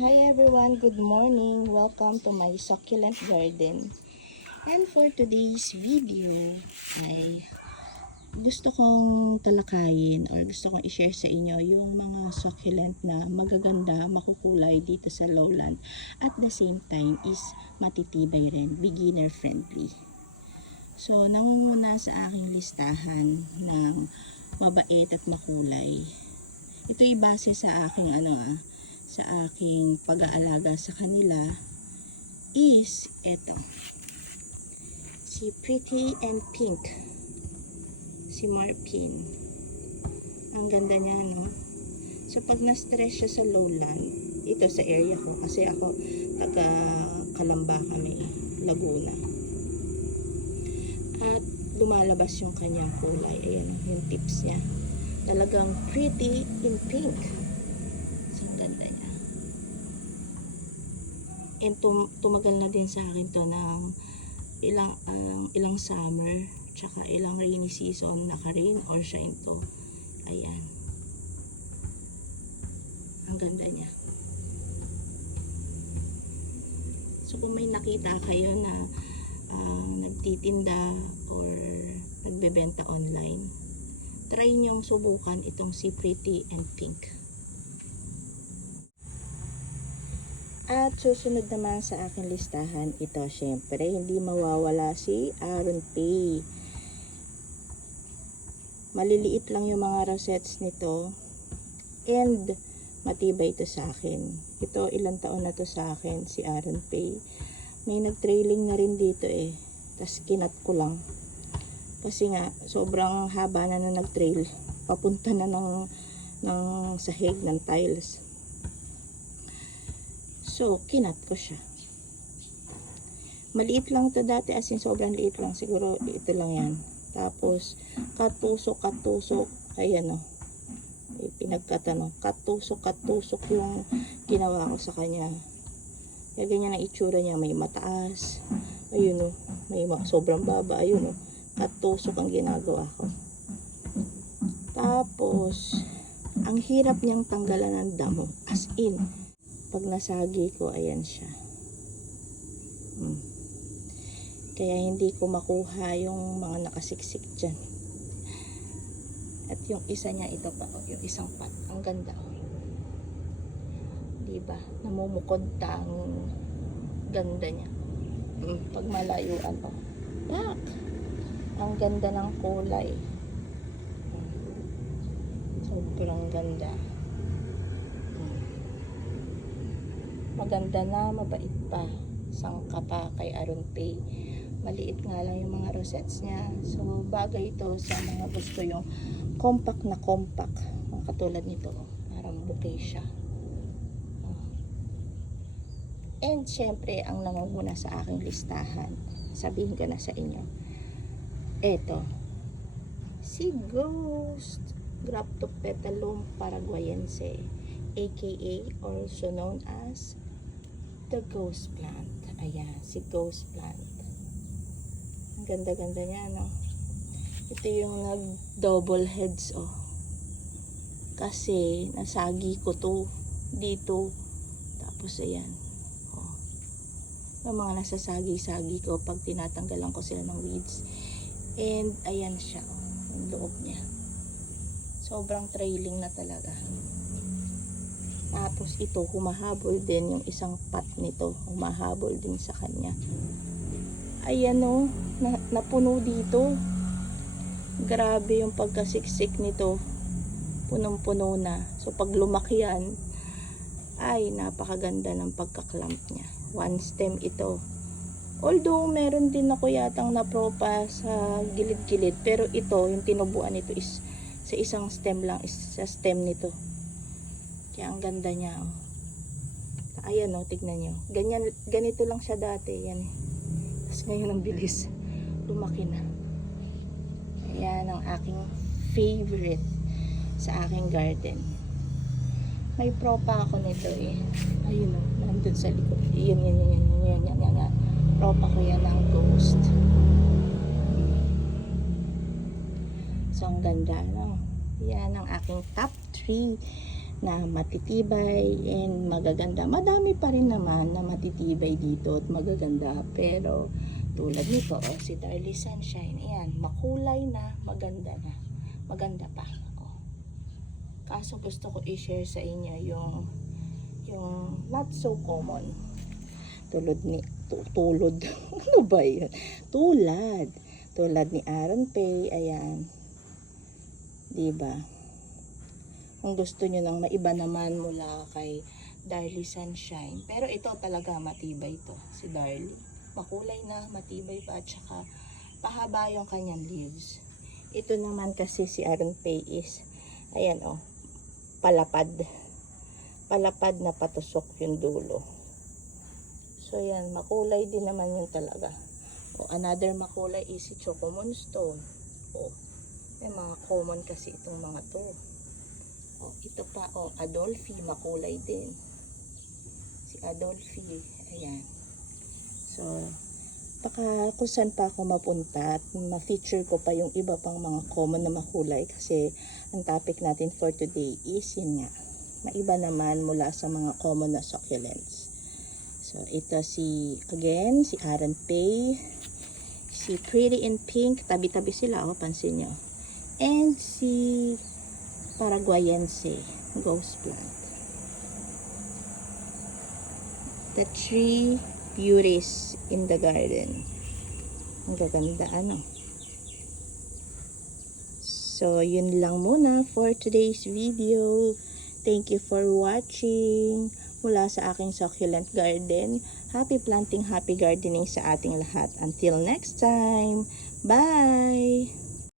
Hi everyone, good morning. Welcome to my succulent garden. And for today's video ay gusto kong talakayin or gusto kong i-share sa inyo yung mga succulent na magaganda, makukulay dito sa lowland. At the same time is matitibay rin, beginner friendly. So, nangunguna sa aking listahan ng mabait at makulay. Ito ay base sa aking ano ah, sa aking pag-aalaga sa kanila is eto. Si Pretty and Pink. Si Marpin. Ang ganda niya, no? So, pag na-stress siya sa lowland, ito sa area ko, kasi ako, taga Kalamba kami, Laguna. At lumalabas yung kanyang kulay. Ayan, yung tips niya. Talagang pretty in pink. So, ang ganda niya. And tum- tumagal na din sa akin to ng ilang um, ilang summer tsaka ilang rainy season naka-rain or shine to. Ayan. Ang ganda niya. So kung may nakita kayo na um, nagtitinda or nagbebenta online, try niyong subukan itong si Pretty and Pink. At susunod naman sa aking listahan, ito syempre, hindi mawawala si Aaron Pay. Maliliit lang yung mga rosettes nito. And matibay ito sa akin. Ito, ilang taon na to sa akin, si Aaron Pay. May nag-trailing na rin dito eh. Tapos kinat ko lang. Kasi nga, sobrang haba na na nag-trail. Papunta na ng, ng sahig ng tiles. So, kinat ko siya. Maliit lang to dati, as in sobrang liit lang. Siguro ito lang yan. Tapos, katusok, katusok. Ayan o. May pinagkatano. Katusok, katusok yung ginawa ko sa kanya. Kaya ganyan ang itsura niya. May mataas. Ayun o. May ma- sobrang baba. Ayun o. Katusok ang ginagawa ko. Tapos, ang hirap niyang tanggalan ng damo. As in, pag nasagi ko, ayan siya. Hmm. Kaya hindi ko makuha yung mga nakasiksik dyan. At yung isa niya, ito pa, oh, yung isang pat. Ang ganda, oh. Diba? Namumukod ang ganda niya. Hmm. Pag malayuan, oh. Yak! Ang ganda ng kulay. Hmm. Sobrang ganda. Hmm. Maganda na, mabait pa. Sangka pa kay Aaron Pay. Maliit nga lang yung mga rosettes niya. So, bagay ito sa mga gusto yung compact na compact. Katulad nito. Parang bouquet siya. And, syempre, ang nangunguna sa aking listahan. Sabihin ko na sa inyo. Eto. Si Ghost. Graptopetalum paraguayense. aka also known as the ghost plant. Ayan, si ghost plant. Ang ganda-ganda niya, no? Ito yung nag-double heads, oh. Kasi, nasagi ko to dito. Tapos, ayan. Oh. Yung mga nasasagi-sagi ko pag tinatanggalan ko sila ng weeds. And, ayan siya, oh. Yung loob niya. Sobrang trailing na talaga. Tapos ito, humahabol din yung isang pat nito. Humahabol din sa kanya. Ayan o, na, napuno dito. Grabe yung pagkasiksik nito. Punong-puno na. So pag lumaki yan, ay napakaganda ng pagkaklamp niya. One stem ito. Although meron din ako yatang napropa sa gilid-gilid. Pero ito, yung tinubuan nito is sa isang stem lang. Is sa stem nito. Kaya ang ganda niya, oh. Ayan, oh, tignan nyo. Ganyan, ganito lang siya dati, yan eh. Tapos ngayon ang bilis. Lumaki na. Ayan ang aking favorite sa aking garden. May propa ako nito eh. Ayun oh, nandun sa likod. Yan, yan, yan, yan, yan, yan, yan, yan. Propa ko yan ng ghost. So, ang ganda, no? Yan ang aking top 3 na matitibay and magaganda. Madami pa rin naman na matitibay dito at magaganda. Pero tulad nito, oh, si Darlie Sunshine, ayan, makulay na, maganda na. Maganda pa. Oh. Kaso gusto ko i-share sa inyo yung yung not so common. Tulad ni tu- tulod. ano ba yun? Tulad. Tulad ni Aaron Pay, ayan. 'Di ba? Kung gusto nyo ng maiba naman mula kay Darlie Sunshine. Pero ito talaga matibay to, si Darlie. Makulay na, matibay pa, at saka pahaba yung kanyang leaves. Ito naman kasi si Aaron Pay is, ayan oh, palapad. Palapad na patusok yung dulo. So yan, makulay din naman yun talaga. O, another makulay is si Choco Moonstone. O, may mga common kasi itong mga to. O, ito pa, o, Adolphi, makulay din. Si Adolphi, ayan. So, baka kung saan pa ako mapunta at ma-feature ko pa yung iba pang mga common na makulay kasi ang topic natin for today is yun nga, maiba naman mula sa mga common na succulents. So, ito si, again, si Aaron Pay, si Pretty in Pink, tabi-tabi sila, oh, pansin nyo. And si Paraguayense, ghost plant. The three beauties in the garden. Ang gaganda, ano. So, yun lang muna for today's video. Thank you for watching mula sa aking succulent garden. Happy planting, happy gardening sa ating lahat. Until next time, bye!